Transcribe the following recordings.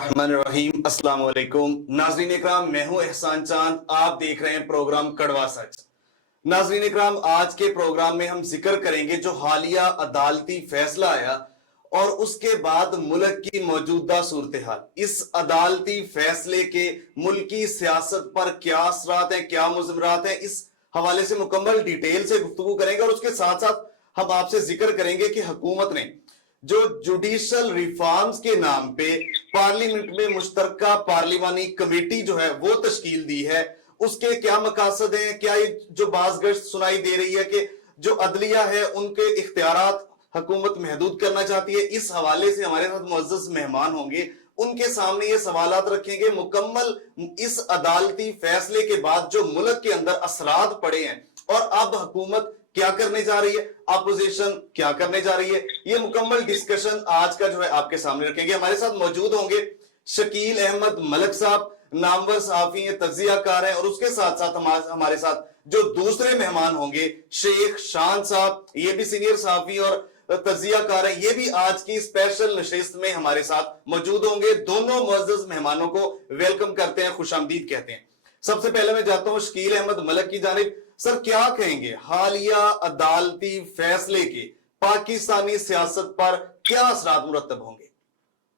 बिस्मिल्लाहिर्रहमानिर्रहीम। अस्सलाम वालेकुम नाज़रीन इकराम, मैं हूं एहसान चांद। आप देख रहे हैं प्रोग्राम कड़वा सच। नाज़रीन इकराम, आज के प्रोग्राम में हम जिक्र करेंगे जो हालिया अदालती फैसला आया और उसके बाद मुल्क की मौजूदा सूरत हाल। इस अदालती फैसले के मुल्की सियासत पर क्या असरात हैं, क्या मुज़मरात हैं, इस हवाले से मुकम्मल डिटेल से गुफ्तगू करेंगे और उसके साथ साथ हम आपसे जिक्र करेंगे कि हुकूमत ने जो जुडिशल रिफॉर्म्स के नाम पे पार्लियामेंट में मुश्तरका पार्लिमानी कमेटी जो है वो तश्कील दी है, उसके क्या मकासद हैं। क्या ये जो बाज़गश्त सुनाई दे रही है कि जो अदलिया है उनके इख्तियारात हुकूमत महदूद करना चाहती है, इस हवाले से हमारे साथ मुअज़्ज़ज़ मेहमान होंगे, उनके सामने ये सवालात रखेंगे। मुकम्मल इस अदालती फैसले के बाद जो मुल्क के अंदर असरात पड़े हैं और अब हुकूमत क्या करने जा रही है, अपोजिशन क्या करने जा रही है, ये मुकम्मल डिस्कशन आज का जो है आपके सामने रखेंगे। हमारे साथ मौजूद होंगे शकील अहमद मलक साहब, नामवर सहाफी हैं, तज्जियाकार हैं, और उसके साथ साथ हमारे साथ जो दूसरे मेहमान होंगे शेख शान साहब, ये भी सीनियर सहाफी और तज्जियाकार हैं, ये भी आज की स्पेशल नशिस्त में हमारे साथ मौजूद होंगे। दोनों मुअज़्ज़ज़ मेहमानों को वेलकम करते हैं, खुशामदीद कहते हैं। सबसे पहले मैं जाता हूं शकील अहमद मलक की जानिब। सर, क्या कहेंगे हालिया अदालती फैसले के पाकिस्तानी सियासत पर क्या असरात मुरत्तब होंगे?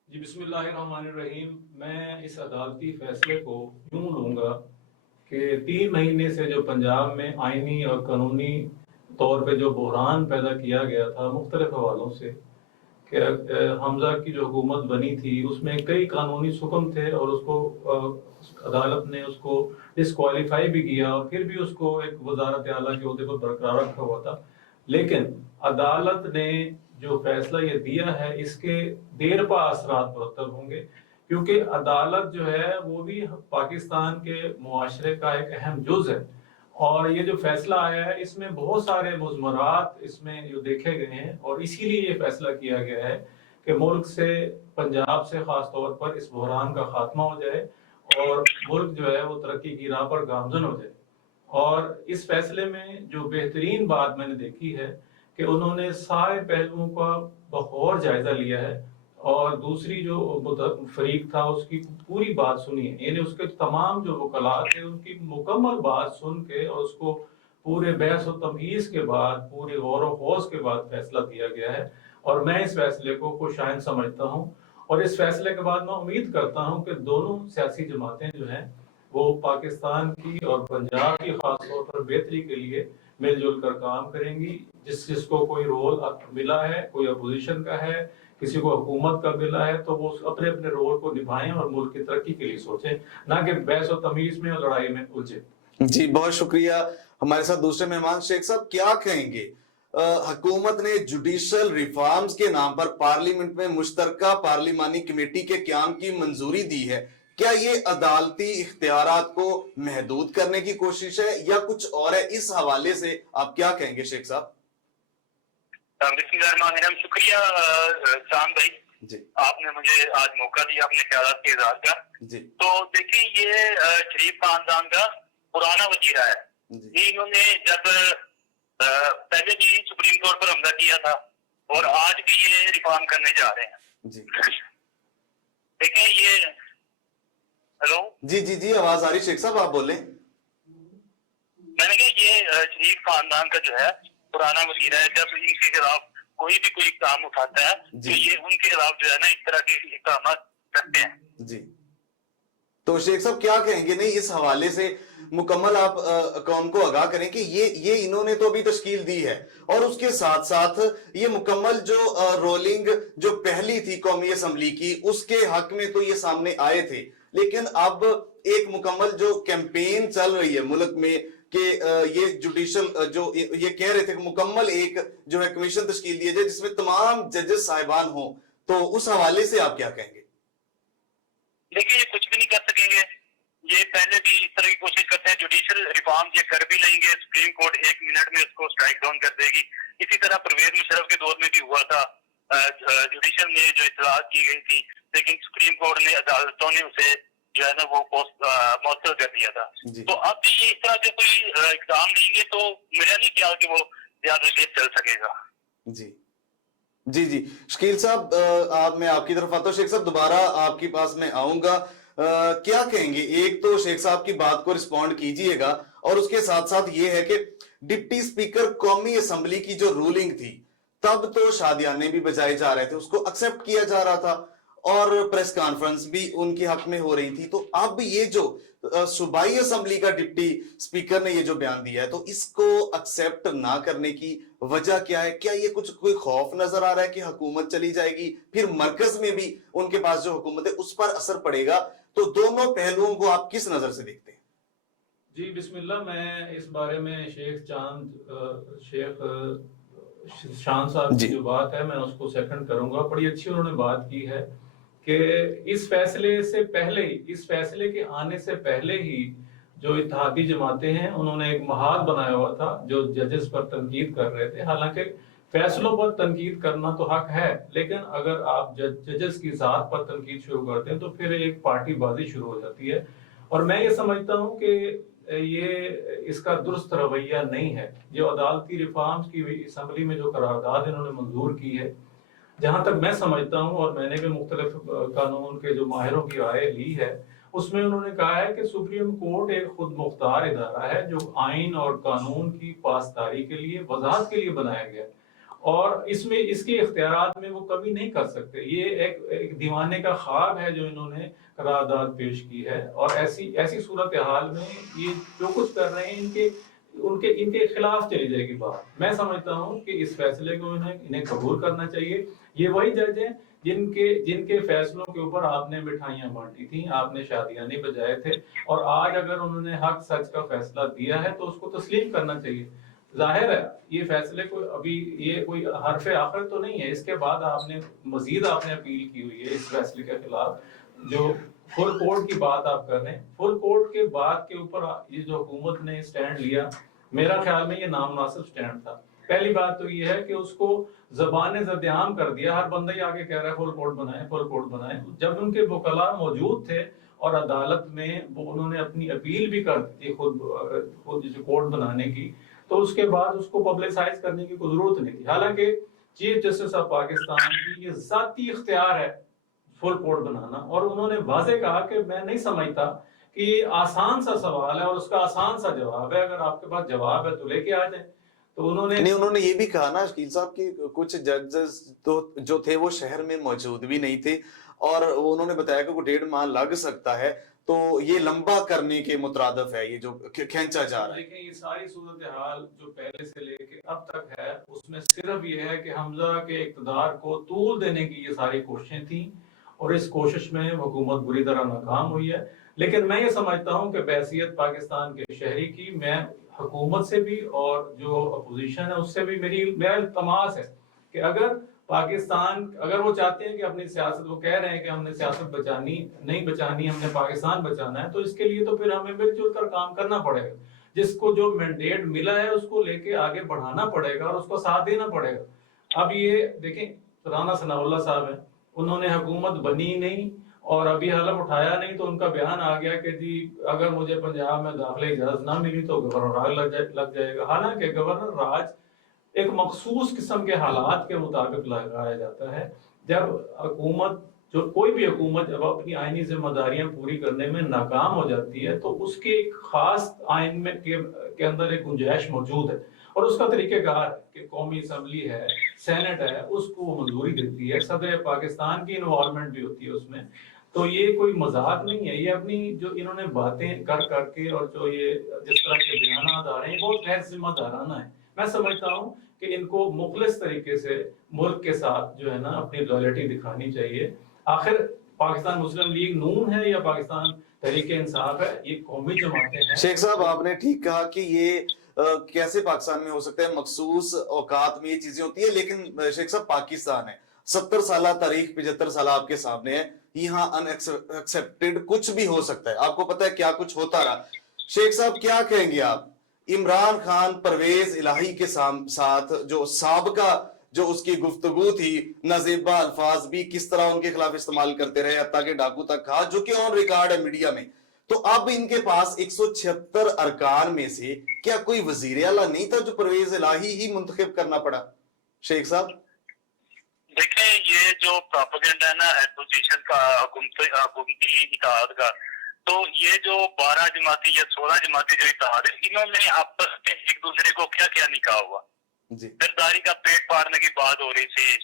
जी बिस्मिल्लाहिर्रहमानिर्रहीम। मैं इस अदालती फैसले को यूं लूंगा कि 3 महीने से जो पंजाब में आईनी और कानूनी तौर पे जो बहरान पैदा किया गया था मुख्तलिफ हवालों से, कि हमजा की जो हुकूमत बनी थी उसमें कई कानूनी सुकम थे और उसको अदालत ने उसको डिस्क्वालीफाई भी किया और फिर भी उसको एक वजारत आला के ओहदे पर बरकरार रखा हुआ था। लेकिन अदालत ने जो फैसला ये दिया है इसके देर पा असरात मुरत्तब होंगे, क्योंकि अदालत जो है वो भी पाकिस्तान के मुआशरे का एक अहम जुज है और ये जो फैसला आया है इसमें बहुत सारे मुज़मरात इसमें जो देखे गए हैं और इसीलिए ये फैसला किया गया है कि मुल्क से, पंजाब से खास तौर पर इस बहरान का खात्मा हो जाए और मुल्क जो है वो तरक्की की राह पर गामजन हो जाए। और इस फैसले में जो बेहतरीन बात मैंने देखी है कि उन्होंने सारे पहलुओं का बखौर जायजा लिया है और दूसरी जो फरीक था उसकी पूरी बात सुनी है, यानी उसके तमाम जो वकला थे उनकी मुकम्मल बात सुन के और उसको पूरे बहस और तमहीज़ के बाद, पूरे गौर व खौज के बाद फैसला दिया गया है और मैं इस फैसले को खुशाइन समझता हूँ। और इस फैसले के बाद मैं उम्मीद करता हूँ कि दोनों सियासी जमातें जो हैं वो पाकिस्तान की और पंजाब की खास तौर पर बेहतरी के लिए मिलजुल कर काम करेंगी। जिसको कोई रोल मिला है, कोई अपोजिशन का है, किसी को हुकूमत का मिला है, तो वो अपने अपने रोल को निभाएं और मुल्क की तरक्की के लिए सोचें, ना कि बहस और तमीज में और लड़ाई में उलझे। जी, बहुत शुक्रिया। हमारे साथ दूसरे मेहमान शेख साहब, क्या कहेंगे हुकूमत ने जुडिशल रिफॉर्म्स के नाम पर पार्लियामेंट में मुश्तरका पार्लिमानी कमेटी के क्याम की मंजूरी दी है, क्या ये अदालती इख्तियारात को महदूद करने की कोशिश है या कुछ और है? इस हवाले से आप क्या कहेंगे शेख साहब? बिस्मिल्लाहिर्रहमानिर्रहीम। शुक्रिया चांद भाई जी, आपने मुझे आज मौका दिया अपने ख्यालात के इज़हार का जी। तो देखिए, ये शरीफ खानदान का पुराना वजीरा है जी। इन्होंने जब पहले भी सुप्रीम कोर्ट पर हमला किया था और आज भी ये रिफॉर्म करने जा रहे हैं जी। देखिए ये, हेलो जी जी जी, आवाज आ रही शेख साहब, आप बोलें। मैंने कहा ये शरीफ खानदान का जो है पुराना वजीरा है, जब इनके खिलाफ कोई भी कोई काम उठाता है तो ये उनके खिलाफ जो है ना इस तरह के इक़दाम करते हैं जी। तो शेख साहब क्या कहेंगे, नहीं इस हवाले से मुकम्मल आप कौम को आगाह करें कि ये इन्होंने तो अभी तश्कील दी है और उसके साथ साथ ये मुकम्मल जो रोलिंग जो पहली थी कौमी असम्बली की उसके हक में तो ये सामने आए थे, लेकिन अब एक मुकम्मल जो कैंपेन चल रही है मुल्क में कि ये जुडिशल जो ये कह रहे थे कि मुकम्मल एक जो है कमीशन तश्कील दिया जाए जिसमें तमाम जजेस साहिबान हो, तो उस हवाले से आप क्या कहेंगे? देखिए, ये कुछ भी नहीं कर सकेंगे। ये पहले भी इस तरह की कोशिश करते हैं, जुडिशल रिफॉर्म ये कर भी लेंगे, सुप्रीम कोर्ट 1 मिनट में उसको स्ट्राइक डाउन कर देगी। इसी तरह परवेज मुशर्रफ के दौर में भी हुआ था, जुडिशल में जो इत्तलात की गई थी, लेकिन सुप्रीम कोर्ट ने, अदालतों ने उसे जो है ना वो मुअत्तल कर दिया था। तो अब भी ये इस तरह के कोई इक़दाम नहीं है, तो मेरा नहीं ख्याल कि वो ज्यादा देर चल सकेगा जी। जी जी, शकील साहब, आप मैं आपकी तरफ आता हूँ। शेख साहब दोबारा आपके पास मैं आऊंगा। क्या कहेंगे, एक तो शेख साहब की बात को रिस्पॉन्ड कीजिएगा, और उसके साथ साथ ये है कि डिप्टी स्पीकर कौमी असेंबली की जो रूलिंग थी, तब तो शादियाने भी बजाए जा रहे थे, उसको एक्सेप्ट किया जा रहा था, और प्रेस कॉन्फ्रेंस भी उनके हक में हो रही थी। तो अब ये जो सूबाई असेंबली का डिप्टी स्पीकर ने ये जो बयान दिया है, तो इसको एक्सेप्ट ना करने की वजह क्या है? क्या ये कुछ कोई खौफ नजर आ रहा है कि हुकूमत चली जाएगी, फिर मरकज में भी उनके पास जो हुकूमत है उस पर असर पड़ेगा? तो दोनों पहलुओं को आप किस नजर से देखते हैं? जी बिस्मिल्लाह, मैं इस बारे में शेख शान साहब की जी जो बात है मैं उसको सेकंड करूंगा। बड़ी अच्छी उन्होंने बात की है कि इस फैसले के आने से पहले ही जो इत्तेहादी जमातें हैं उन्होंने एक महाद बनाया हुआ था जो जजेस पर तनकीद कर रहे थे। हालांकि फैसलों पर तनकीद करना तो हक है, लेकिन अगर आप जजेस की जात पर तनकीद शुरू करते हैं तो फिर एक पार्टी बाजी शुरू हो जाती है। और मैं ये समझता हूँ कि ये इसका दुरुस्त रवैया नहीं है। जो अदालती रिफॉर्म्स की असेंबली में जो करारदाद इन्होंने मंजूर की है, जहां तक मैं समझता हूं, और मैंने भी मुख्तलिफ कानून के जो माहिरों की राय ली है, उसमें उन्होंने कहा है कि सुप्रीम कोर्ट एक खुद मुख्तार इदारा है जो आइन और कानून की पासदारी के लिए, वजाहत के लिए बनाया गया है, और इसमें इसके इख्तियारात में वो कभी नहीं कर सकते। ये एक दीवाने का ख्वाब है जो इन्होंने करारदाद पेश की है, और ऐसी सूरत हाल में ये जो कुछ कर रहे हैं इनके खिलाफ चली जाएगी बात। मैं समझता हूँ कि इस फैसले को इन्हें कबूल करना चाहिए। ये वही जज हैं जिनके फैसलों के ऊपर आपने मिठाइयां बांटी थी, आपने शादियाने बजाए थे, और आज अगर उन्होंने हक सच का फैसला दिया है तो उसको तस्लीम करना चाहिए। जाहिर है ये फैसले को अभी ये कोई हरफ आखिर तो नहीं है। इसके बाद आपने अपील की हुई है इस फैसले के खिलाफ। जो फुल कोर्ट की बात आप कर रहे हैं, फुल कोर्ट के बाद के ऊपर ये जो हुकूमत ने स्टैंड लिया, मेरा ख्याल में ये नामुनासिब स्टैंड था। पहली बात तो ये है कि उसको ज़बान ज़द-ए-आम कर दिया। हर बंदा ही आगे कह रहा है फुल कोर्ट बनाएं। जब उनके वकला मौजूद थे और अदालत में वो उन्होंने अपनी अपील भी कर दी थी खुद कोर्ट बनाने की, तो उसके बाद उसको पब्लिसाइज करने की कोई जरूरत नहीं थी। हालांकि चीफ जस्टिस ऑफ पाकिस्तान की ये जाती इख्तियार है फुल कोर्ट बनाना, और उन्होंने वाजे कहा कि मैं नहीं समझता कि ये आसान सा सवाल है और उसका आसान सा जवाब है, अगर आपके पास जवाब है तो लेके आ जाए। तो उन्होंने ये भी कहा ना शकील साहब कि कुछ जजेस तो जो थे वो शहर में मौजूद भी नहीं थे, और उन्होंने बताया कि 1.5 माह लग सकता है, तो ये लंबा करने के मुतरादिफ है ये जो खींचा जा रहा है। देखिए, ये सारी सूरत हाल जो पहले से लेके अब तक है उसमें सिर्फ ये है कि हमजा के इक़्तिदार को तूल देने की ये सारी कोशिशें थी, और इस कोशिश में हुकूमत बुरी तरह नाकाम हुई है। लेकिन मैं ये समझता हूँ कि बहैसियत पाकिस्तान के शहरी की, मैं हुकूमत से भी और जो अपोजिशन है उससे भी मेरा तमास है कि अगर वो चाहते हैं कि अपनी सियासत, वो कह रहे हैं कि हमने सियासत नहीं बचानी, हमने पाकिस्तान बचाना है, तो इसके लिए तो फिर हमें मिलजुल कर काम करना पड़ेगा। जिसको जो मैंडेट मिला है उसको लेके आगे बढ़ाना पड़ेगा और उसको साथ देना पड़ेगा। अब ये देखें, राना सनाउल्लाह साहब है, उन्होंने हुकूमत बनी नहीं और अभी हलफ उठाया नहीं, तो उनका बयान आ गया कि जी अगर मुझे पंजाब में दाखिले इजाजत ना मिली तो गवर्नर राज लग जाएगा। हालांकि गवर्नर राज एक मखसूस किस्म के हालात के मुताबिक लगाया जाता है। जब हुकूमत, जो कोई भी हुकूमत जब अपनी आईनी जिम्मेदारियां पूरी करने में नाकाम हो जाती है तो उसके एक खास आइन में के अंदर एक गुंजाइश मौजूद है, और उसका तरीकेकार है कि कौमी असम्बली है, सेनेट है, उसको वो मंजूरी देती है, सदर पाकिस्तान की इन्वॉल्वमेंट भी होती है उसमें। तो ये कोई मजाक नहीं है। ये अपनी जो इन्होंने बातें कर करके और जो ये जिस तरह के बयान आ रहे हैं बहुत गैर जिम्मेदाराना है। मैं समझता हूँ कि इनको मुखलिस तरीके से मुल्क के साथ जो है ना अपनी लॉयल्टी दिखानी चाहिए। आखिर पाकिस्तान मुस्लिम लीग नून है या पाकिस्तान तहरीक इंसाफ है, ये कौमी जमातें हैं। शेख साहब, आपने ठीक कहा कि ये कैसे पाकिस्तान में हो सकता है, मखसूस औकात में ये चीजें होती है, लेकिन शेख साहब पाकिस्तान है, 70 साल तारीख, 75 साल आपके सामने है, यहाँ अनएक्सेप्टेड कुछ भी हो सकता है। आपको पता है क्या कुछ होता रहा। शेख साहब क्या कहेंगे आप, इमरान खान परवेज इलाही के साथ जो साबका जो उसकी गुफ्तगू थी, नजीबा अल्फाज भी किस तरह उनके खिलाफ इस्तेमाल करते रहे, हत्ता के डाकू तक कहा, जो कि ऑन रिकॉर्ड है मीडिया में। तो अब इनके पास 176 अरकान में से क्या कोई वजीर आला नहीं था जो परवेज इलाही ही मुंतखब करना पड़ा? शेख साहब देखें, ये जो प्रोपेगेंडा है ना एसोसिएशन का, हुकूमती इत्तेहाद का, तो ये जो 12 जमाती या 16 जमाती जो इत्तेहाद है, इन्होंने आपस में एक दूसरे को क्या क्या नहीं कहा हुआ। जरदारी का पेट फाड़ने की बात हो रही थी,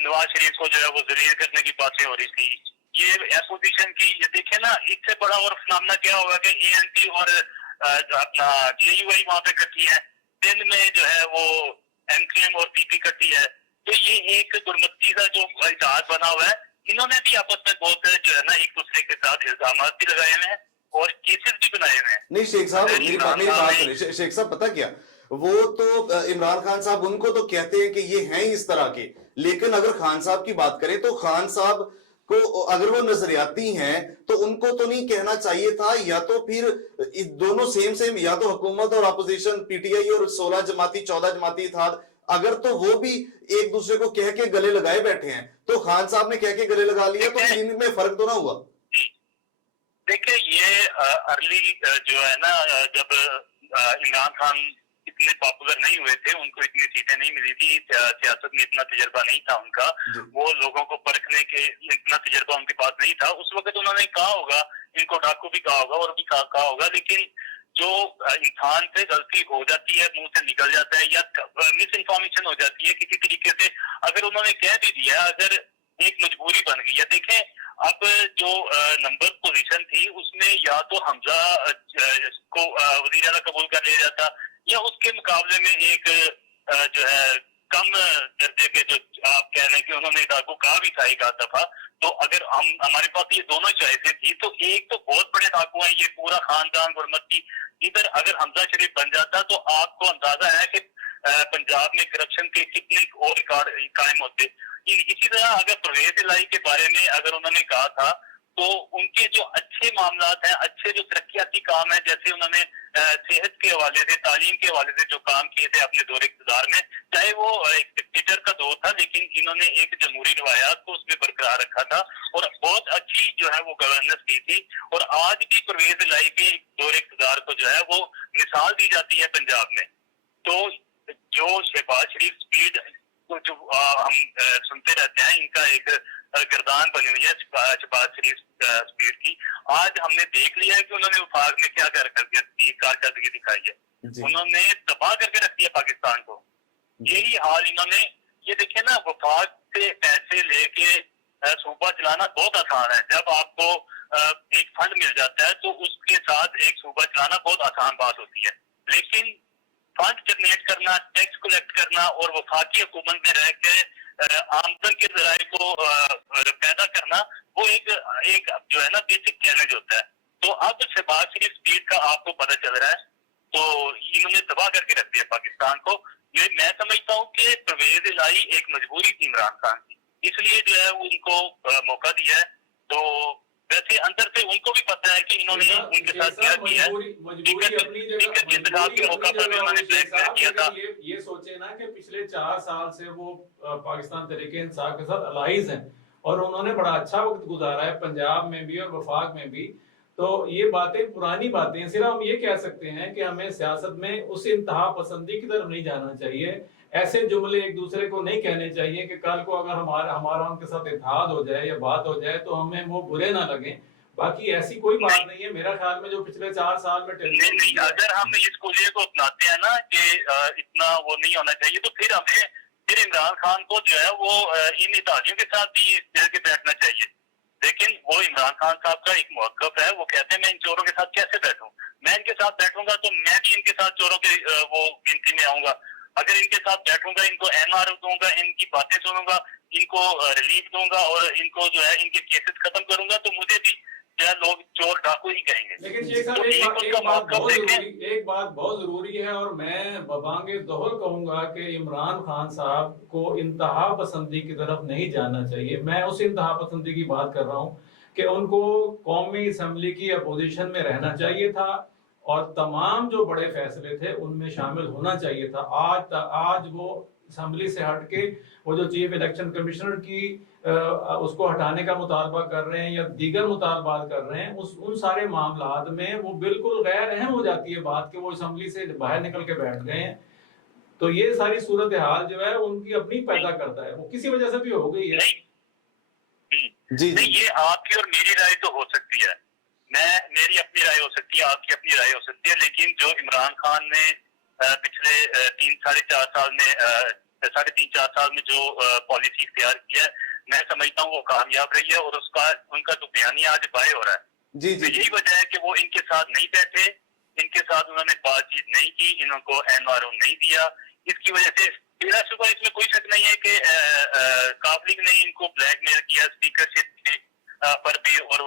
नवाज शरीफ को जो है वो जलील करने की बातें हो रही थी, ये एसोसिएशन की। ये देखे ना, इससे बड़ा और फिनोमेना क्या होगा कि एएनपी और अपना जेयूआई वहां पे इकट्ठी है, दिन में जो है वो एमकेएम और पीपी इकट्ठी है। तो ये एक गुरमती का जो इत्तेहाद बना हुआ है, इन्होंने भी आपस में बहुत जो है ना एक दूसरे के साथ इल्जाम भी लगाए हुए हैं और केसेस भी बनाए हुए हैं। नहीं शेख साहब, मेरी बात सुनिए शेख साहब, पता क्या, वो तो इमरान खान साहब उनको तो कहते हैं कि ये हैं इस तरह के, लेकिन अगर खान साहब की बात करें तो खान साहब को अगर वो नजरियाती हैं तो उनको तो नहीं कहना चाहिए था, या तो फिर दोनों सेम या तो हुकूमत और अपोजिशन पीटीआई और 16 जमाती 14 जमाती इत्तेहाद, अगर तो वो भी एक दूसरे को कह के गले लगाए बैठे हैं, तो खान साहब ने कह के गले लगा लिया, तो इनमें फर्क तो ना हुआ। देखिए, ये अर्ली जो है ना, जब इमरान खान इतने पॉपुलर नहीं हुए थे, उनको इतनी सीटें नहीं मिली थी, सियासत में इतना तजर्बा नहीं था उनका, वो लोगों को परखने के इतना तजर्बा उनके पास नहीं था। उस वक्त उन्होंने कहा होगा, इनको डाकू भी कहा होगा और भी कहा होगा, लेकिन जो इंसान से गलती हो जाती है, मुंह से निकल जाता है या मिस इन्फॉर्मेशन हो जाती है किसी तरीके से, अगर उन्होंने कह भी दिया, अगर एक मजबूरी बन गई है। देखें, अब जो नंबर पोजीशन थी उसमें या तो हमजा को वजीर आला कबूल कर लिया जाता, या उसके मुकाबले में एक जो है कम दर्जे के, जो आप कह रहे हैं कि उन्होंने डाकू कहा भी था एक आध दफा, तो अगर हमारे पास ये दोनों चॉइसें थी, तो एक तो बहुत बड़े डाकू हैं, ये पूरा खानदान गुरमती, इधर अगर हमजा शरीफ बन जाता तो आपको अंदाजा है कि पंजाब में करप्शन के कितने और रिकॉर्ड कायम होते। इसी तरह अगर परवेज इलाही के बारे में अगर उन्होंने कहा था, तो उनके जो अच्छे मामलात हैं, अच्छे जो तरक्याती काम है, जैसे उन्होंने सेहत के हवाले से, तालीम के हवाले से जो काम किए थे अपने दौरे इक़्तिदार में, चाहे वो एक डिक्टेटर का दौर था, लेकिन इन्होंने एक जमहूरी रवायात को उसमें बरकरार रखा था और बहुत अच्छी जो है वो गवर्नेंस की थी। और आज भी परवेज इलाही के दौरे इक़्तिदार को जो है वो मिसाल दी जाती है पंजाब में। तो जो शहबाज शरीफ स्पीड जो हम सुनते रहते हैं, इनका एक गर्दान बनी हुई है शहबाज शरीफ स्पीड की, आज हमने देख लिया है कि उन्होंने वफाक में क्या कारकर्दगी दिखाई है। उन्होंने तबाह करके रख दिया पाकिस्तान को। यही हाल इन्होंने, ये देखिए ना, वफाक से पैसे लेके सूबा चलाना बहुत आसान है। जब आपको एक फंड मिल जाता है तो उसके साथ एक सूबा चलाना बहुत आसान बात होती है, लेकिन फंड जनरेट करना, टैक्स कलेक्ट करना और वफाकी हुकूमत में रह के आमदन के जराये को पैदा करना, वो एक जो है ना बेसिक चैलेंज होता है। तो अब शहबाज शरीफ स्पीड का आपको पता चल रहा है, तो इन्होंने तबाह करके रख दिया पाकिस्तान को। ये मैं समझता हूँ कि परवेज इलाही एक मजबूरी थी इमरान खान की, इसलिए जो है उनको मौका दिया है। तो वैसे अंदर से उनको भी पता है कि इन्होंने उनके साथ क्या किया है। ये सोचे ना कि पिछले 4 साल से वो पाकिस्तान तहरीक इंसाफ के साथ अलाइज हैं और उन्होंने बड़ा अच्छा वक्त गुजारा है पंजाब में भी और वफाक में भी। तो ये बातें पुरानी बातें हैं। सिर्फ हम ये कह सकते हैं कि हमें सियासत में उस इंतहा पसंदी की तरफ नहीं जाना चाहिए, ऐसे जुमले एक दूसरे को नहीं कहने चाहिए कि कल को अगर हमारा उनके साथ इत्तेहाद हो जाए या बात हो जाए तो हमें वो बुरे ना लगे। बाकी ऐसी कोई बात नहीं है मेरा ख्याल में जो पिछले 4 साल में नहीं, अगर हम इस कुलिये को अपनाते हैं ना कि इतना वो नहीं होना चाहिए, तो फिर इमरान खान को जो है वो इन इत्तेहादियों के साथ भी मिल के बैठना चाहिए। लेकिन वो इमरान खान साहब का एक मौक़िफ़ है, वो कहते हैं मैं इन चोरों के साथ कैसे बैठूं, मैं इनके साथ बैठूंगा तो मैं भी इनके साथ चोरों के वो गिनती में आऊंगा। अगर इनके साथ बैठूंगा, इनको एनआर दूंगा, इनकी बातें सुनूंगा, इनको रिलीफ दूंगा और इनको जो है इनके केसेस खत्म करूंगा, तो मुझे भी जो है लोग चोर डाकू ही कहेंगे। लेकिन शेख साहब एक बात बहुत जरूरी है और मैं बबांगे दोहर कहूंगा कि इमरान खान साहब को इंतहा पसंदी की तरफ नहीं जाना चाहिए। मैं उस इंतहा पसंदी की बात कर रहा हूँ कि उनको कौमी असम्बली की अपोजिशन में रहना चाहिए था और तमाम जो बड़े फैसले थे उनमें शामिल होना चाहिए था। आज वो असम्बली से हट के वो जो चीफ इलेक्शन कमिश्नर की उसको हटाने का मुतालबा कर रहे हैं या दीगर मुतालबात कर रहे हैं, उन सारे मामलात में वो बिल्कुल गैर अहम हो जाती है बात कि वो असम्बली से बाहर निकल के बैठ गए हैं। تو یہ ساری صورتحال جو ہے ان کی اپنی پیدا کرتا ہے, وہ کسی وجہ سے بھی ہو گئی ہے. جی نہیں, یہ آپ کی اور میری رائے تو ہو سکتی ہے, میری اپنی رائے ہو سکتی ہے, آپ کی اپنی رائے ہو سکتی ہے, لیکن جو عمران خان نے پچھلے 3-4.5 سال میں 3.5-4 سال میں جو پالیسی اختیار کی ہے, میں سمجھتا ہوں وہ کامیاب رہی ہے, اور ان کا جو بیانیہ آج بائیں ہو رہا ہے. جی تو یہی وجہ ہے کہ وہ ان کے ساتھ نہیں بیٹھے, ان کے ساتھ انہوں نے بات چیت نہیں کی, انہوں کو انوائرمنٹ نہیں دیا. اس کی وجہ سے میرا شبہ اس میں کوئی شک نہیں ہے کہ کاف لیگ نے ان کو بلیک میل کیا اسپیکرشپ پر بھی اور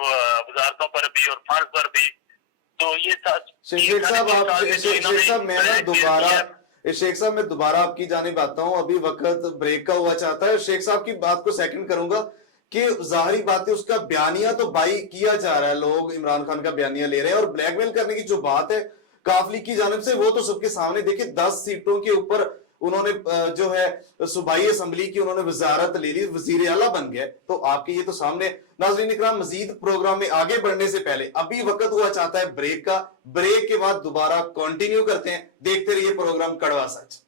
وزارتوں پر بھی اور فنڈ پر بھی. تو یہ شیخ صاحب میں دوبارہ آپ کی جانب آتا ہوں, ابھی وقت بریک کا ہوا چاہتا ہے. شیخ صاحب کی بات کو سیکنڈ کروں گا کہ ظاہری بات ہے اس کا بیانیہ تو بائی کیا جا رہا ہے, لوگ عمران خان کا بیانیہ لے رہے ہیں, اور بلیک میل کرنے کی جو بات ہے کاف لیگ کی جانب سے وہ تو سب کے سامنے. دیکھیں 10 سیٹوں کے اوپر انہوں نے جو ہے صوبائی اسمبلی کی انہوں نے وزارت لے لی, وزیر اعلیٰ بن گئے, تو آپ کے یہ تو سامنے. ناظرین اکرام, مزید پروگرام میں آگے بڑھنے سے پہلے ابھی وقت ہوا چاہتا ہے بریک کا, بریک کے بعد دوبارہ کنٹینیو کرتے ہیں. دیکھتے رہیے پروگرام کڑوا سچ.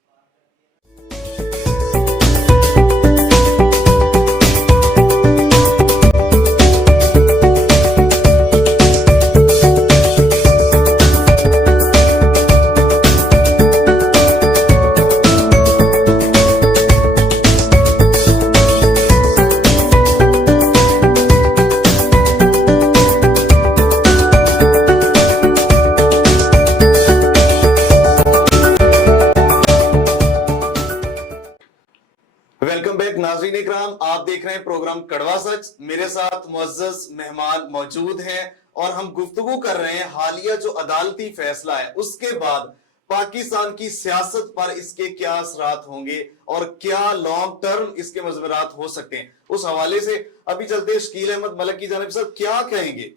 ویلکم بیک ناظرین اکرام, آپ دیکھ رہے ہیں پروگرام کڑوا سچ. میرے ساتھ معزز مہمان موجود ہیں اور ہم گفتگو کر رہے ہیں حالیہ جو عدالتی فیصلہ ہے اس کے بعد پاکستان کی سیاست پر اس کے کیا اثرات ہوں گے اور کیا لانگ ٹرم اس کے مضمرات ہو سکتے ہیں. اس حوالے سے ابھی چلتے ہیں شکیل احمد ملک کی جانب سے, کیا کہیں گے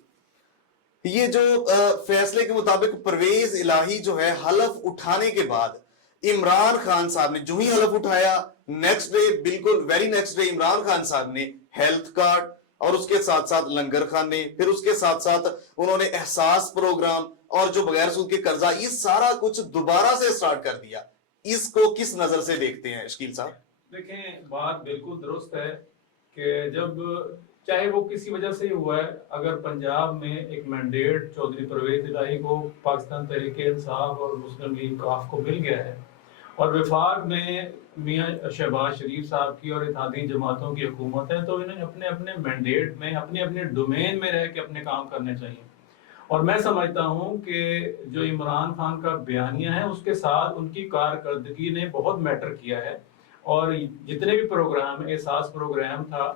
یہ جو فیصلے کے مطابق پرویز الہی جو ہے حلف اٹھانے کے بعد عمران خان صاحب نے جو ہی حلف اٹھایا نیکسٹ ڈے, بالکل very next day Imran Khan صاحب نے ہیلتھ کارڈ اور اس کے ساتھ ساتھ لنگر خانے, پھر اس کے ساتھ ساتھ انہوں نے احساس پروگرام اور جو بغیر سود کے قرضہ, یہ سارا کچھ دوبارہ سے سٹارٹ کر دیا. اس کو کس نظر سے دیکھتے ہیں شکیل صاحب؟ دیکھیں بات بالکل درست ہے کہ جب چاہے وہ کسی وجہ سے ہی ہوا ہے, اگر پنجاب میں ایک مینڈیٹ چودھری پرویز الہی کو پاکستان تحریک انصاف اور مسلم لیگ کاف کو مل گیا ہے, اور وفاق میں میاں شہباز شریف صاحب کی اور اتحادی جماعتوں کی حکومت ہے, تو انہیں اپنے اپنے مینڈیٹ میں اپنے اپنے ڈومین میں رہ کے اپنے کام کرنے چاہیے. اور میں سمجھتا ہوں کہ جو عمران خان کا بیانیہ ہے اس کے ساتھ ان کی کارکردگی نے بہت میٹر کیا ہے, اور جتنے بھی پروگرام, احساس پروگرام تھا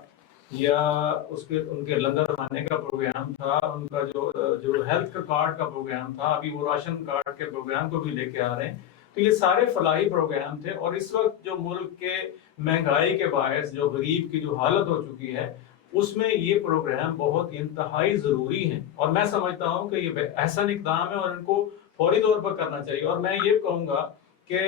یا ان کے لنگر خانے کا پروگرام تھا, ان کا جو ہیلتھ کارڈ کا پروگرام تھا, ابھی وہ راشن کارڈ کے پروگرام کو بھی لے کے آ رہے ہیں, تو یہ سارے فلاحی پروگرام تھے. اور اس وقت جو ملک کے مہنگائی کے باعث جو غریب کی جو حالت ہو چکی ہے اس میں یہ پروگرام بہت انتہائی ضروری ہیں, اور میں سمجھتا ہوں کہ یہ احسن اقدام ہے اور ان کو فوری طور پر کرنا چاہیے. اور میں یہ کہوں گا کہ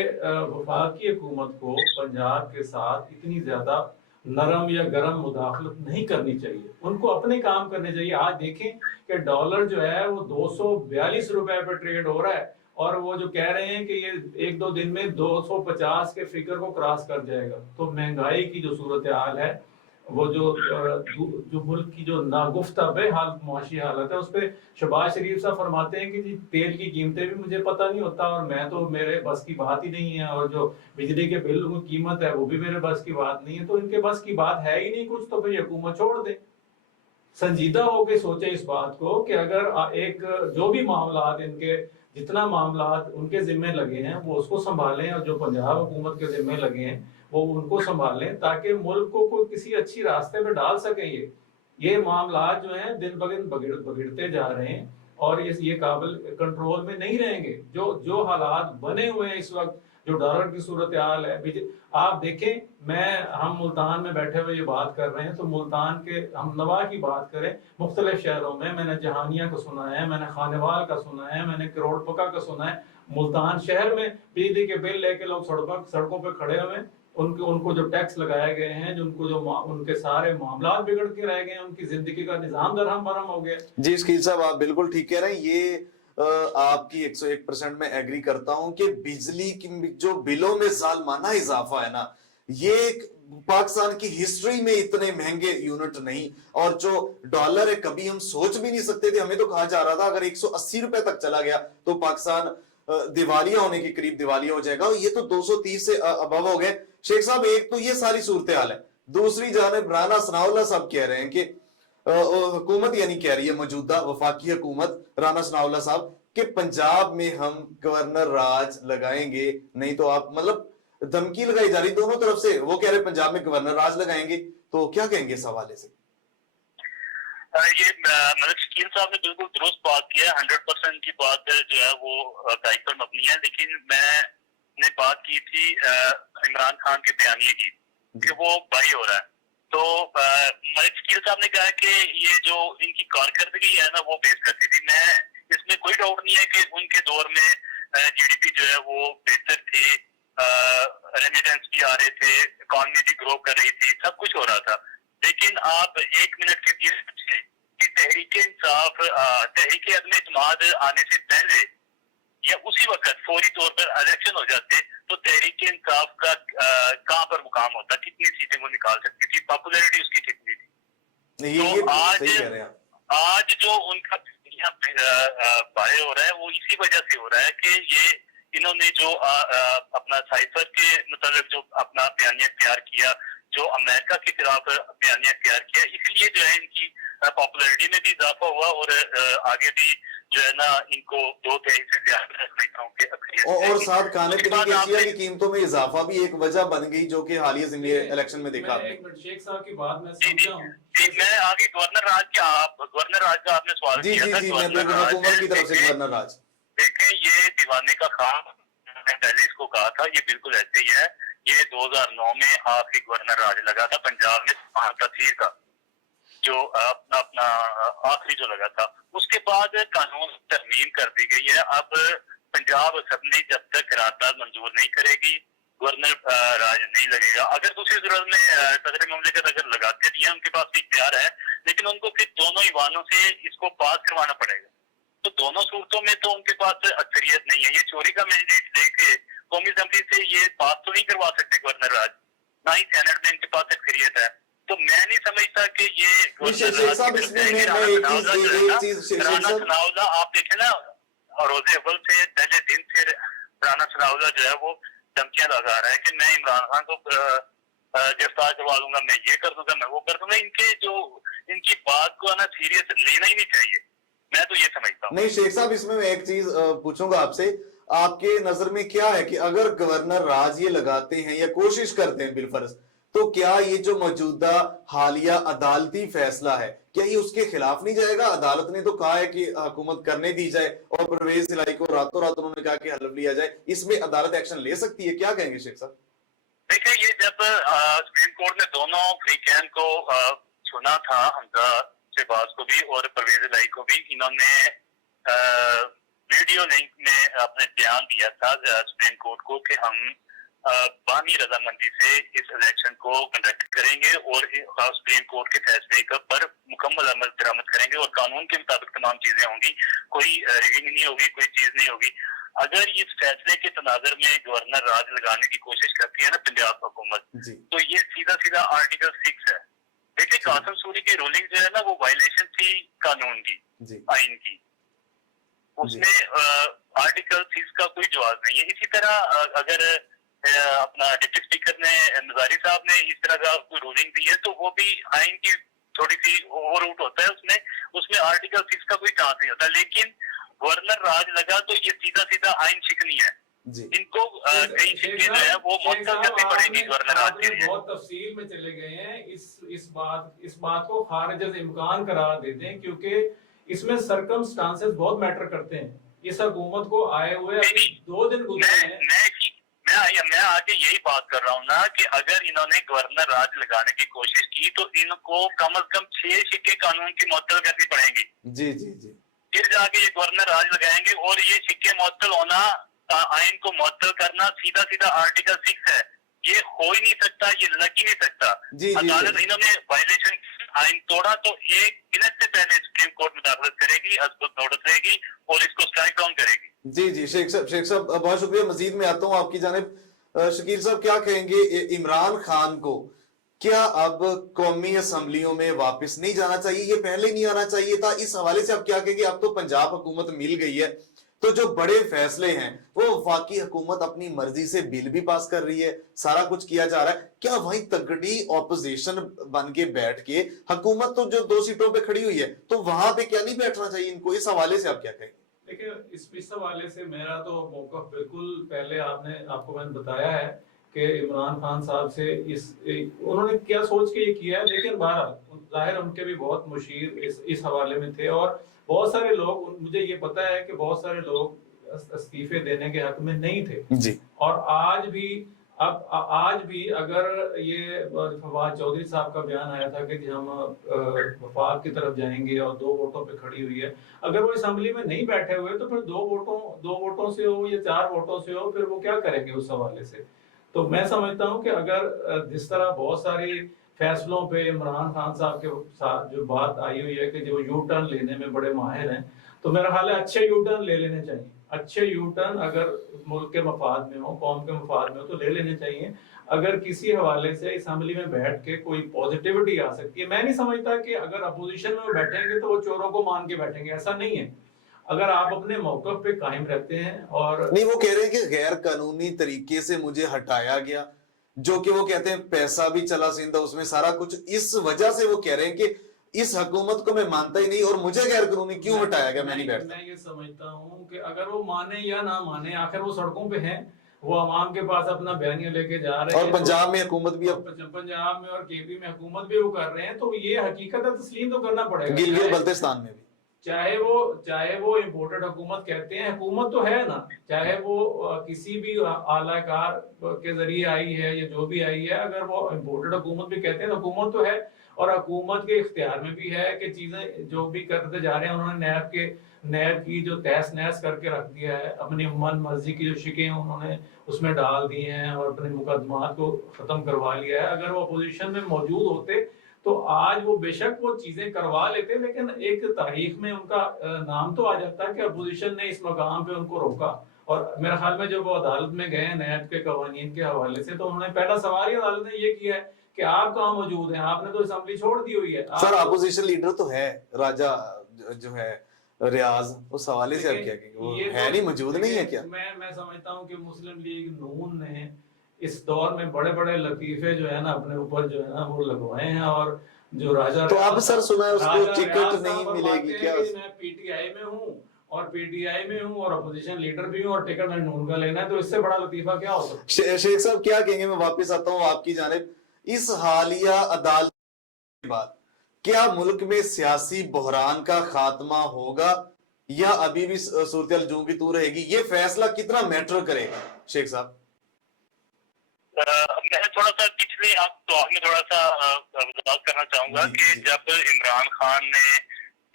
وفاقی حکومت کو پنجاب کے ساتھ اتنی زیادہ نرم یا گرم مداخلت نہیں کرنی چاہیے, ان کو اپنے کام کرنے چاہیے. آج دیکھیں کہ ڈالر جو ہے وہ 242 روپے پہ ٹریڈ ہو رہا ہے, اور وہ جو کہہ رہے ہیں کہ یہ 1-2 دن میں 250 کے فگر کو کراس کر جائے گا. تو مہنگائی کی جو صورتحال ہے, وہ جو ملک کی جو ناگفتہ بے حال معاشی حالت ہے, اس پہ شہباز شریف صاحب فرماتے ہیں کہ جی تیل کی قیمتیں بھی مجھے پتہ نہیں ہوتا, اور میں تو میرے بس کی بات ہی نہیں ہے, اور جو بجلی کے بل کی قیمت ہے وہ بھی میرے بس کی بات نہیں ہے. تو ان کے بس کی بات ہے ہی نہیں کچھ, تو پھر حکومت چھوڑ دے. سنجیدہ ہو کے سوچیں اس بات کو کہ اگر ایک جو بھی معاملات جتنا معاملات ان کے ذمہ لگے ہیں وہ اس کو سنبھالیں, اور جو پنجاب حکومت کے ذمہ لگے ہیں وہ ان کو سنبھالیں, تاکہ ملک کو کوئی کسی اچھی راستے پہ ڈال سکیں. یہ معاملات جو ہیں دن بدن بگڑتے جا رہے ہیں, اور یہ قابل کنٹرول میں نہیں رہیں گے. جو حالات بنے ہوئے ہیں اس وقت, جو ڈالر کی صورتحال ہے, آپ دیکھیں ہم ملتان میں بیٹھے ہوئے یہ بات کر رہے ہیں, تو ملتان کے ہم نوا کی بات کریں مختلف شہروں میں نے جہانیہ کا سنا ہے, میں نے خانوال کا سنا ہے, میں نے کروڑ پکا کا سنا ہے. ملتان شہر میں بجلی کے بل لے کے لوگ سڑکوں پہ کھڑے ہوئے, ان کو جو ٹیکس لگائے گئے ہیں, ان کے سارے معاملات بگڑ کے رہ گئے ہیں, ان کی زندگی کا نظام درہم برہم ہو گیا. جی شکیل صاحب, آپ بالکل ٹھیک کہہ رہے ہیں. یہ آپ کی 101% میں ایگری کرتا ہوں کہ بجلی کی جو بلوں میں ظالمانہ اضافہ ہے نا، یہ پاکستان کی ہسٹری میں اتنے مہنگے یونٹ نہیں، اور جو ڈالر ہے کبھی ہم سوچ بھی نہیں سکتے تھے. ہمیں تو کہا جا رہا تھا اگر 180 روپے تک چلا گیا تو پاکستان دیوالیہ ہونے کے قریب دیوالیہ ہو جائے گا، اور یہ تو 230 سے ابو ہو گئے. شیخ صاحب ایک تو یہ ساری صورتحال ہے، دوسری جانب رانا ثناء اللہ صاحب کہہ رہے ہیں کہ حکومت یعنی کہہ رہی ہے موجودہ وفاقی حکومت رانا ثناء اللہ صاحب کہ پنجاب میں ہم گورنر راج لگائیں گے، نہیں تو آپ مطلب دھمکی لگائی جا رہی دونوں طرف سے. وہ کہہ رہے پنجاب میں گورنر راج لگائیں گے، تو کیا کہیں گے اس حوالے سے؟ یہ ملک شکیل صاحب نے بالکل درست بات کیا ہے. 100% کی بات جو ہے وہ حقائق پر مبنی ہے. لیکن میں نے بات کی تھی عمران خان کے بیانیے کی کہ وہ بائی ہو رہا ہے. تو ملک شکیل صاحب نے کہا کہ یہ جو ان کی کارکردگی ہے نا وہ بیس کرتی تھی. میں اس میں کوئی ڈاؤٹ نہیں ہے کہ ان کے دور میں جی ڈی پی جو ہے وہ بہتر تھی، ریمیٹنس بھی آ رہے تھے، اکانومی بھی گرو کر رہی تھی، سب کچھ ہو رہا تھا. لیکن آپ ایک منٹ کے لیے سوچیں کہ تحریک انصاف تحریک عدم اعتماد آنے سے پہلے یا اسی وقت فوری طور پر الیکشن ہو جاتے تو تحریک انصاف کا کہاں پر مقام ہوتا، کتنی سیٹیں وہ نکال سکتی تھی، پاپولیرٹی اس کی کتنی تھی. تو آج جو ان کا بائے ہو رہا ہے وہ اسی وجہ سے ہو رہا ہے کہ یہ انہوں نے جو اپنا سائفر کے متعلق جو اپنا بیانیہ تیار کیا، جو امریکہ کے خلاف بیانیہ تیار کیا، اس لیے جو ہے ان کی پاپولیرٹی میں بھی اضافہ ہوا اور آگے بھی جو ہے نا ان کو 2/3 سے زیادہ اور ساتھ کھانے پینے کی اشیاء کی قیمتوں میں اضافہ بھی ایک وجہ بن گئی جو کہ حالیہ ضمنی الیکشن میں دیکھا. ایک منٹ شیخ صاحب کی بات میں سمجھا ہوں. میں آگے گورنر راج کا آپ نے سوال کیا تھا. حکومت کی طرف سے گورنر راج دیکھیں یہ دیوانے کا خواب میں پہلے اس کو کہا تھا، یہ بالکل ایسے ہی ہے. یہ 2009 میں آخری گورنر راج لگا تھا پنجاب میں تفسیر کا، جو اپنا آخری جو لگا تھا. اس کے بعد قانون ترمیم کر دی گئی ہے. اب پنجاب اسمبلی جب تک قرارداد منظور نہیں کرے گی گورنر راج نہیں لگے گا. اگر دوسری صورت میں صدر مملکت اگر لگاتے بھی ہیں، ان کے پاس اختیار ہے، لیکن ان کو پھر دونوں ایوانوں سے اس کو پاس کروانا پڑے گا. تو دونوں صورتوں میں تو ان کے پاس اکثریت نہیں ہے. یہ چوری کا مینڈیٹ لے کے قومی اسمبلی سے یہ پاس تو نہیں کروا سکتے گورنر راج، نہ ہی سینٹ میں ان کے پاس اکثریت ہے. تو میں نہیں سمجھتا کہ یہ رانا ثناء اللہ آپ دیکھیں نا روز اول سے پہلے دن سے رانا ثناء اللہ جو ہے وہ دھمکیاں لگا رہا ہے کہ میں عمران خان کو گرفتار کروا دوں گا، میں یہ کر دوں گا، میں وہ کر دوں گا. ان کی بات کو نا سیریس لینا ہی نہیں چاہیے. میں تو یہ سمجھتا ہوں. نہیں شیخ صاحب اس میں ایک چیز پوچھوں گا آپ سے، آپ کے نظر میں کیا ہے کہ اگر گورنر راج یہ لگاتے ہیں یا کوشش کرتے ہیں بالفرض، تو کیا یہ جو موجودہ حالیہ عدالتی فیصلہ ہے کیا یہ اس کے خلاف نہیں جائے گا؟ عدالت نے تو کہا ہے کہ حکومت کرنے دی جائے اور پرویز الہی کو راتوں رات انہوں نے کہا کہ حلف لیا جائے. اس میں عدالت ایکشن لے سکتی ہے، کیا کہیں گے شیخ صاحب؟ دیکھیں یہ جب سپریم کورٹ نے دونوں فریقین کو سنا تھا، حمزہ شہباز کو بھی اور پرویز الہی کو بھی، انہوں نے ویڈیو لنک میں اپنے بیان دیا تھا سپریم کورٹ کو کہ ہم باہمی رضامندی سے اس الیکشن کو کنڈکٹ کریں گے اور سپریم کورٹ کے فیصلے پر مکمل عمل درآمد کریں گے اور قانون کے مطابق تمام چیزیں ہوں گی، کوئی ریگنگ نہیں ہوگی، کوئی چیز نہیں ہوگی. اگر اس فیصلے کے تناظر میں گورنر راج لگانے کی کوشش کرتی ہے نا پنجاب حکومت، تو یہ سیدھا آرٹیکل 6 ہے. دیکھیں قاسم سوری کی رولنگ جو ہے نا وہ وائلیشن تھی قانون کی، آئین کی. اس میں آرٹیکل 6 کا کوئی جواز نہیں ہے. اسی طرح اگر اپنا ڈپٹی اسپیکر نے مزاری صاحب نے اس طرح کا کوئی رولنگ دی ہے تو وہ بھی آئین کی تھوڑی سی اوور روٹ ہوتا ہے. اس میں آرٹیکل 6 کا کوئی چانس نہیں ہوتا. لیکن گورنر راج لگا تو یہ سیدھا آئین شکنی ہے. ان کو کئی شکیں جو ہے وہ معطل کرنی پڑے گی گورنر راج کے لیے. بہت تفصیل میں چلے گئے ہیں، اس بات کو خارج از امکان قرار دیتے ہیں کیونکہ اس میں سرکمسٹانسز بہت میٹر کرتے ہیں. اس حکومت کو آئے ہوئے 2 دن گزرے ہیں. میں آگے یہی بات کر رہا ہوں نا کہ اگر انہوں نے گورنر راج لگانے کی کوشش کی تو ان کو کم از کم 6 سکے قانون کی معطل کرنی پڑیں گی. جی پھر جا کے یہ گورنر راج لگائیں گے اور یہ سکے معطل ہونا، آئین کو معطل کرنا سیدھا آرٹیکل 6 ہے. یہ ہو ہی نہیں سکتا، یہ لگ ہی نہیں سکتا. عدالت انہوں نے وائلیشن आइन तोड़ा तो 1 मिनट से पहले सुप्रीम कोर्ट मुदाखलत करेगी, अज़बुत नोटिस देगी और इसको स्ट्राइक डाउन करेगी। जी जी शेख साहब बहुत शुक्रिया। मजीद में आता हूँ आपकी जानिब। शकील साहब क्या कहेंगे इमरान खान को क्या अब कौमी असम्बलियों में वापस नहीं जाना चाहिए, ये पहले नहीं आना चाहिए था? इस हवाले से आप क्या कहेंगे? अब तो पंजाब हुकूमत मिल गई है, तो जो बड़े फैसले हैं वो वफाकी हुकूमत अपनी मर्जी से बिल भी पास कर रही है, सारा कुछ किया जा रहा है, क्या वहीं तगड़ी ऑपोजिशन बन के बैठ के हुकूमत तो जो 2 सीटों पे खड़ी हुई है तो वहां पे क्या नहीं बैठना चाहिए इनको? इस हवाले से आप क्या कहेंगे? देखिए, इस हवाले से मेरा तो मौक़िफ़ बिल्कुल पहले आपको मैंने बताया है कि इमरान खान साहब से उन्होंने क्या सोच के ये किया है, लेकिन बहरहाल ज़ाहिर उनके भी बहुत मुशीर इस हवाले में थे और बहुत सारे लोग, मुझे ये पता है कि बहुत सारे लोग इस्तीफे देने के हक में नहीं थे जी। और आज भी अगर ये फवाद चौधरी साहब का बयान आया था कि हम वफाक की तरफ जाएंगे और 2 वोटों पे खड़ी हुई है, अगर वो असेंबली में नहीं बैठे हुए तो फिर 2 वोटों से हो या 4 वोटों से हो, फिर वो क्या करेंगे उस हवाले से? तो मैं समझता हूँ कि अगर जिस तरह बहुत सारी फैसलों पे इमरान खान साहब के साथ जो बात आई हुई है कि जो यू टर्न लेने में बड़े माहिर हैं, तो मेरा ख्याल है अच्छे यू टर्न ले लेने चाहिए। अच्छे यू टर्न अगर मुल्क के मफाद में हो, कौम के मफाद में हो, तो ले लेने चाहिए। अगर किसी हवाले से असेंबली में बैठ के कोई पॉजिटिविटी आ सकती है, मैं नहीं समझता कि अगर अपोजिशन में बैठेंगे तो वो चोरों को मान के बैठेंगे, ऐसा नहीं है। अगर आप अपने मौक़िफ़ पे कायम रहते हैं और नहीं, वो कह रहे हैं कि गैर कानूनी तरीके से मुझे हटाया गया, जो कि वो कहते हैं पैसा भी चला सिंधा उसमें सारा कुछ, इस वजह से वो कह रहे हैं कि इस हुकूमत को मैं मानता ही नहीं और मुझे गैर कानूनी क्यों हटाया गया, मैं नहीं बैठता। मैं ये समझता हूँ कि अगर वो माने या ना माने, आखिर वो सड़कों पे हैं, वो अवाम के पास अपना बयानिया लेके जा रहे हैं और पंजाब में हुकूमत भी अब पंजाब में और केपी में हुकूमत भी वो कर रहे हैं, तो ये हकीकत है, तस्लीम तो करना पड़ेगा। गिलगित बल्तिस्तान में भी चाहे वो इम्पोर्टेड हुकूमत कहते हैं, हुकूमत तो है ना, चाहे वो किसी भी आलाकार के जरिए आई है या जो भी आई है, अगर वो इम्पोर्टेड हुकूमत भी कहते हैं तो हुकूमत तो है और हुकूमत के इख्तियार में भी है कि चीजें जो भी करते जा रहे हैं। उन्होंने नैब की जो तहस नहस करके रख दिया है, अपनी मन मर्जी की जो शिकें उन्होंने उसमें डाल दी हैं और अपने मुकदमात को खत्म करवा लिया है। अगर वो अपोजिशन में मौजूद होते तो आज वो बेशक वो चीजें करवा लेते, लेकिन एक तारीख में उनका नाम तो आ जाता कि अपोजिशन ने इस मकाम पे उनको रोका। और मेरे ख्याल में जब वो अदालत में गए नैब के कवानीन के हवाले से, तो उन्होंने पहला सवाल ही अदालत ने ये किया है कि आप कहाँ मौजूद हैं, आपने तो असेंबली छोड़ दी हुई है। सर अपोजिशन लीडर तो है राजा जो है रियाज, उस हवाले से आप क्या कहेंगे? वो है नहीं, मौजूद नहीं है क्या? मैं समझता हूँ कि मुस्लिम लीग नून ने इस दौर में बड़े बड़े लतीफे जो है ना अपने ऊपर जो है ना वो लगवाए हैं और जो राजा तो अब सर सुना है उसको टिकट नहीं मिलेगी क्या? मैं पीटीआई में हूँ और अपोजिशन लीडर भी हूँ और टिकट मैंने नून का लेना है, तो इससे बड़ा लतीफा क्या हो सकता है? शेख साहब क्या कहेंगे? मैं वापस आता हूँ आपकी जानिब। इस हालिया अदालत के बाद क्या मुल्क में सियासी बहरान का खात्मा होगा या अभी भी सूरत जूं की तू रहेगी? ये फैसला कितना मैटर करेगा शेख साहब? मैं थोड़ा सा पिछले आप तो में थोड़ा सा वजाहत करना चाहूंगा कि जब इमरान खान ने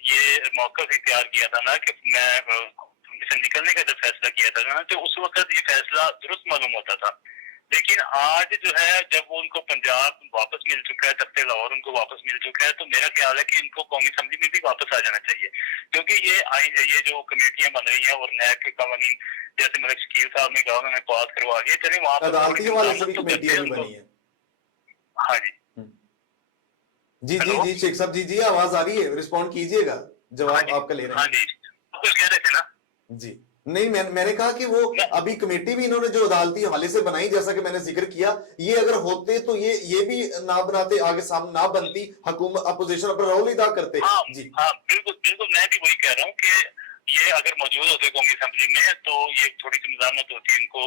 ये मौक़िफ़ इख्तियार किया था ना कि मैं से निकलने का जब फैसला किया था ना, तो उस वक्त ये फैसला दुरुस्त मालूम होता था। लेकिन आज जो है जब वो उनको पंजाब वापस मिल चुका है, तख्ते लाहौर उनको वापस मिल चुका है, तो मेरा ख्याल है कि इनको कौमी असेंबली में भी वापस आ जाना चाहिए, क्योंकि ये जो कमेटियां बन रही हैं और नैब के कानून जैसे मलिक शकील साहब ने कहा उन्होंने पास करवा दिए, चलिए वहां पर हाँ जी जी शेख साहब जी आवाज आ रही है, रिस्पॉन्ड कीजिएगा, जवाब आपका ले रहे हैं। हाँ जी, कुछ कह रहे थे ना जी। नहीं, मैंने कहा कि वो अभी कमेटी भी इन्होंने जो अदालती हवाले से बनाई, जैसा कि मैंने जिक्र किया, ये अगर होते तो ये भी ना बनाते, आगे सामने ना बनती, हुकूमत अपोजिशन अपना रोल अदा करते। हाँ, जी हाँ बिल्कुल मैं भी वही कह रहा हूँ कि ये अगर मौजूद होते कौमी असेंबली में तो ये थोड़ी सी निजामत होती इनको।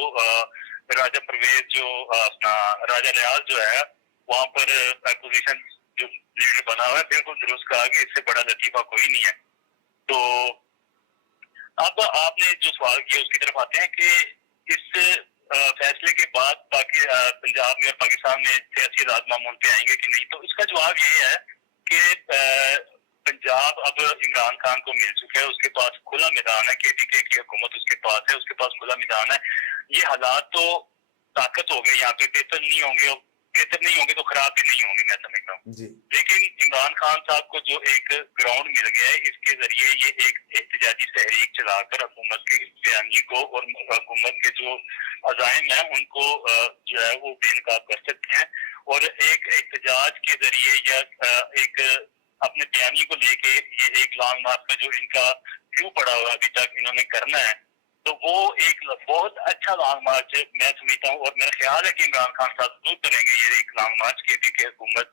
राजा परवेज जो अपना राजा रियाज जो है वहाँ पर अपोजिशन जो लीडर बना हुआ है, बिल्कुल दुरुस्त कहा कि इससे बड़ा लतीफा कोई नहीं है। तो अब आपने जो सवाल किया उसकी तरफ आते हैं कि इस फैसले के बाद पंजाब में और पाकिस्तान में सियासी आजाद मामूल पे आएंगे कि नहीं, तो इसका जवाब ये है कि पंजाब अब इमरान खान को मिल चुका है, उसके पास खुला मैदान है, केपीके की हुकूमत उसके पास है, उसके पास खुला मैदान है। ये हालात तो ताकत हो गए, यहाँ पे बेहतर नहीं होंगे, बेहतर नहीं होंगे तो खराब भी नहीं होंगे, मैं समझता हूँ। जी लेकिन इमरान खान साहब को जो एक ग्राउंड मिल गया है, इसके जरिए ये एक एहतजाजी तहरीक चलाकर हुकूमत के बयानी को और हुकूमत के जो अज़ाइम हैं उनको जो है वो बेनकाब कर सकते हैं, और एक एहतजाज के जरिए या एक अपने बयानी को लेके ये एक लॉन्ग मार्च का जो इनका व्यू पड़ा हुआ अभी तक इन्होंने करना है, तो वो एक बहुत अच्छा लॉन्ग मार्च मैं समझता हूँ। और मेरा ख्याल है कि इमरान खान साहब जरूर करेंगे ये एक लॉन्ग मार्च, के हुकूमत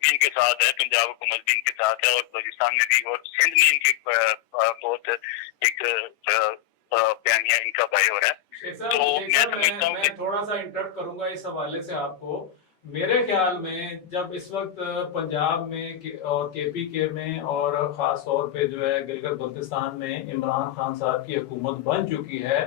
भी इनके साथ है, पंजाब हुकूमत भी इनके साथ है, और बलूचिस्तान में भी, और सिंध में इनकी बहुत एक बयानिया इनका बाय हो रहा है। तो मैं समझता हूँ मैं थोड़ा सा इंटरप्ट करूंगा इस हवाले से आपको। मेरे ख्याल में जब इस वक्त पंजाब में और केपीके में और ख़ास तौर पे जो है गिलगित बल्तिस्तान में इमरान खान साहब की हुकूमत बन चुकी है,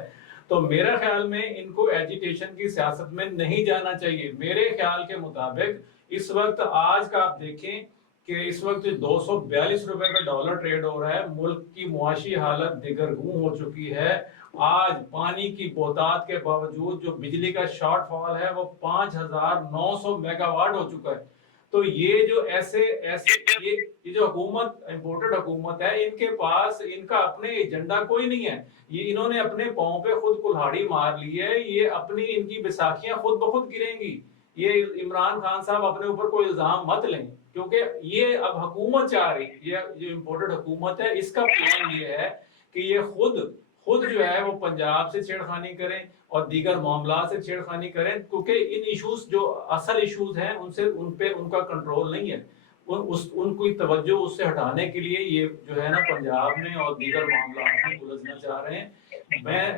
तो मेरे ख्याल में इनको एजिटेशन की सियासत में नहीं जाना चाहिए। मेरे ख्याल के मुताबिक इस वक्त आज का आप देखें कि इस वक्त 242 रुपए का डॉलर ट्रेड हो रहा है, मुल्क की मुआशी हालत दिगरगूं हो चुकी है। आज पानी की बोताद के बावजूद जो बिजली का शॉर्टफॉल है वो 5,900 मेगावाट हो चुका है। तो ये जो ऐसे ये जो हुकूमत इम्पोर्टेड हुकूमत है, इनके पास इनका अपने एजेंडा कोई नहीं है। ये इन्होंने अपने पांव पे खुद कुल्हाड़ी मार ली है, ये अपनी इनकी बैसाखियां खुद ब खुद गिरेंगी। ये इमरान खान साहब अपने ऊपर कोई इल्जाम मत लें, क्योंकि ये अब हुकूमत चाह रही, ये जो इम्पोर्टेड हुकूमत है इसका प्लान ये है कि ये खुद जो है वो पंजाब से छेड़खानी करें और दीगर मामला से छेड़खानी करें, क्योंकि इन इश्यूज जो असल इश्यूज हैं उनसे उन पे उनका कंट्रोल नहीं है। उनकी तवज्जो उससे हटाने के लिए ये जो है ना पंजाब में और दीगर मामला में उलझना चाह रहे हैं।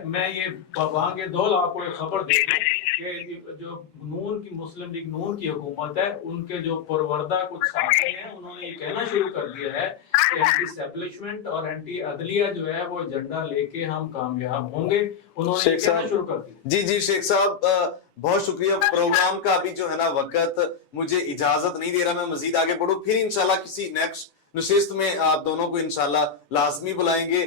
मैं ये वहाँ के 2 लाख को एक खबर दे दूं कि जो नून की मुस्लिम लीग नून की हुकूमत है, उनके जो परवरदा कुछ साथी हैं उन्होंने ये कहना शुरू कर दिया है कि एंटी एस्टेब्लिशमेंट और एंटी अदलिया जो है वो एजेंडा लेके हम कामयाब होंगे। उन्होंने ये कहना शुरू कर दिया। जी शेख साहब बहुत शुक्रिया। प्रोग्राम का अभी जो है ना वक्त मुझे इजाजत नहीं दे रहा, मैं मजीद आगे बढ़ूं, फिर इंशाल्लाह किसी नेक्स्ट नशिस्त में आप दोनों को इंशाल्लाह लाजमी बुलाएंगे।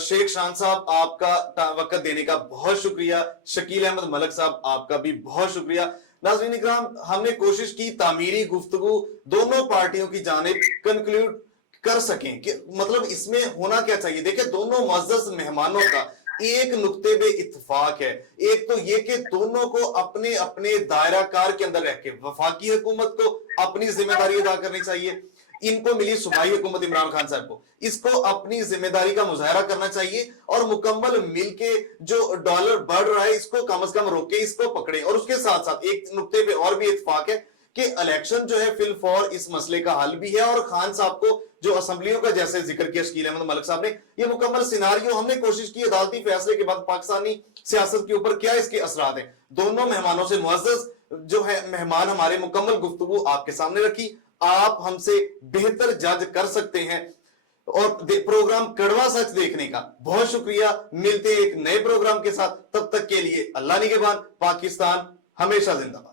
शेख शान साहब आपका वक्त देने का बहुत शुक्रिया। शकील अहमद मलक साहब आपका भी बहुत शुक्रिया। नाज़रीन इकराम, हमने कोशिश की तामीरी गुफ्तगू दोनों पार्टियों की जानिब कंक्लूड कर सकें कि मतलब इसमें होना क्या चाहिए। देखिए दोनों मुअज़्ज़ज़ मेहमानों का एक नुक्ते पे इत्तेफाक है, एक तो ये कि दोनों को अपने अपने दायरा कार के अंदर रह के वफाकी हुकूमत को अपनी जिम्मेदारी अदा करनी चाहिए, इनको मिली सूबाई हुकूमत इमरान खान साहब को इसको अपनी जिम्मेदारी का मुजाहरा करना चाहिए, और मुकम्मल मिलके जो डॉलर बढ़ रहा है इसको कम से कम रोके, इसको पकड़े। और उसके साथ साथ एक नुक्ते पे और भी इत्तेफाक है कि इलेक्शन जो है फिलफौर इस मसले का हल भी है, और खान साहब को जो असेंबलियों का जैसे जिक्र किया शकील अहमद मलिक साहब ने, ये मुकम्मल सिनारियो हमने कोशिश की अदालती फैसले के बाद पाकिस्तानी सियासत के ऊपर क्या इसके असरात हैं। दोनों मेहमानों से मुअज़्ज़ज़ जो है मेहमान हमारे मुकम्मल गुफ्तगू आपके सामने रखी, आप हमसे बेहतर जज कर सकते हैं। और प्रोग्राम कड़वा सच देखने का बहुत शुक्रिया। मिलते हैं एक नए प्रोग्राम के साथ, तब तक के लिए अल्लाह निगहबान। पाकिस्तान हमेशा जिंदाबाद।